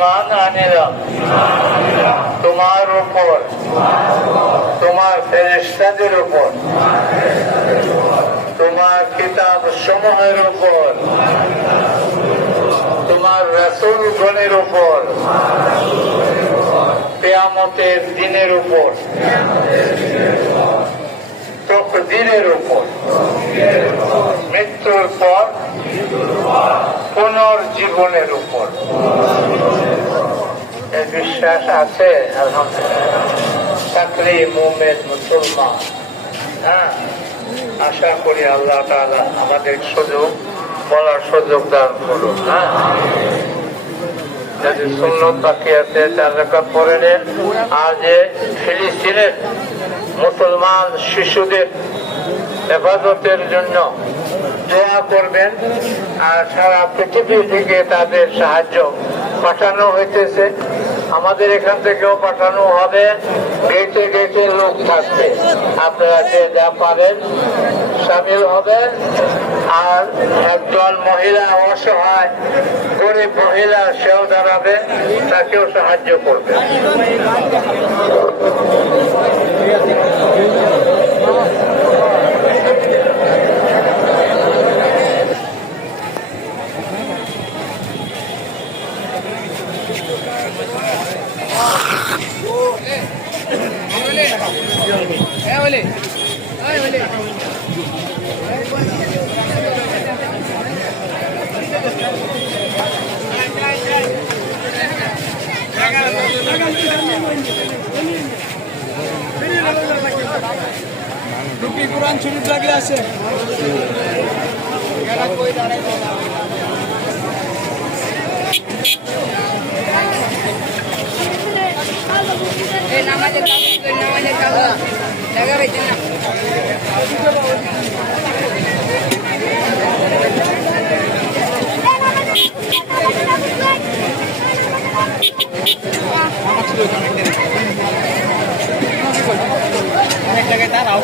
ঈমান আনিলাম তোমার উপর, তোমার ফেরেশতাদের উপর, তোমার কিতাব সমূহের উপর, তোমার রাসূলগণের উপর, কিয়ামতের দিনের উপর, তকদীরের উপর, মৃত্যুর পর পুনর্জীবনের উপর এই বিশ্বাস আছে। আলহামদুলিল্লাহ, থাকলে মুমিন মুসলমান। হ্যাঁ, আশা করি আল্লাহ তাআলা আমাদের সুযোগ বলার সুযোগ দান করুন। হ্যাঁ, যদি সুন্নত বাকি আছে 4 রাকাত পড়ে নেন। আর যে ফিলিস্তিনের মুসলমান শিশুদের হেফাজতের জন্য দোয়া করবেন। আর সারা পৃথিবী থেকে তাদের সাহায্য পাঠানো হইতেছে, আমাদের এখান থেকেও পাঠানো হবে। গেটে গেটে লোক থাকবে, আপনারা যে যা পারেন সামিল হবেন। আর একজন মহিলা অসহায় গরিব মহিলা, সেও দাঁড়াবে, তাকেও সাহায্য করবে। কোরআন শরীফ লাগিয়ে আছে। নামাজের কাগজ জায়গা পাইছেন না। অনেক জায়গায় তারাও